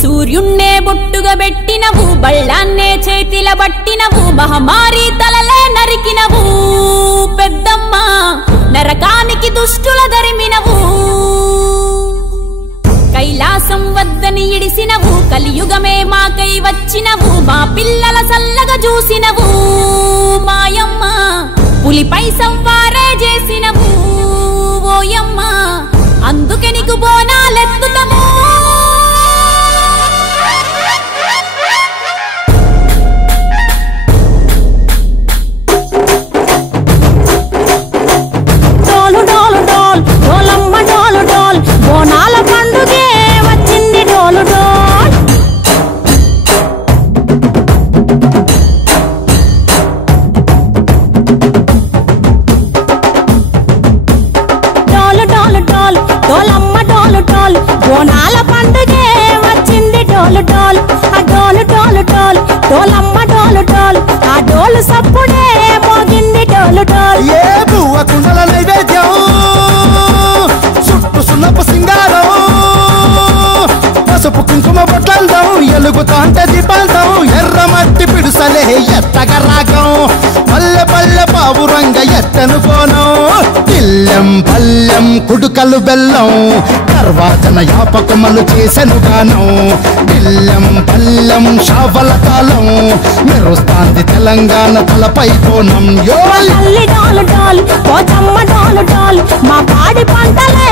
సూర్యున్నే బొట్టుగా పెట్టినవు బళ్ళాన్నే చేతిల పట్టినవు మహమారి తలలే నరికినవు పెద్దమ్మ నరకానికి దుష్టుల దరిమినవు కైలాసం వద్దని ఇడిసినవు కలియుగమే మాకై వచ్చినవు మా పిల్లల సల్లగా చూసినవు మాయమ్మ పులిపై సంవారే చేసినవు ఓయమ్మ అందుకే నీకు బోనాలెత్తుతాము బోనాల పండుగే వచ్చింది డోలు డోలు ఆ డోలు డోలు డోలు డోలమ్మ డోలు డోలు ఆ డోలు సప్పుడే మోగింది డోలు డోలు ఏ బువ్వ కుండల నైవేద్యం చుట్టు సున్నపు సింగారం పసుపు కుంకుమ బొట్లందం ఎలుగుతాంటే దీపాంతం ఎర్రమట్టి పిడుసలే ఎత్తగ రాగం పల్లె పల్లె పావురంగ ఎత్తను కోనం పిల్లెం పల్లెం కుడుకలు బెల్లం తర్వాతన యాపకమలు చేసెను గానం పిల్లెం పల్లెం షావల కాలం మెరుస్తాంది తెలంగాణ తలపై కోణం డోలు డోలు పోచమ్మ డోలు డోలు మా పాడి పంటలే